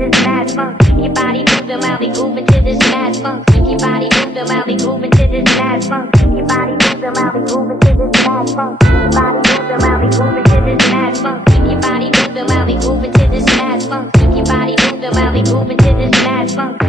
this mad funk. Keep your body moving while we grooving to this mad funk. Keep your body moving while we grooving to this mad funk. Keep your body moving while we grooving to this mad funk. Keep your body moving while we grooving to this mad funk. Keep your body moving while we grooving to this mad funk. Keep your body moving while we grooving to this mad funk.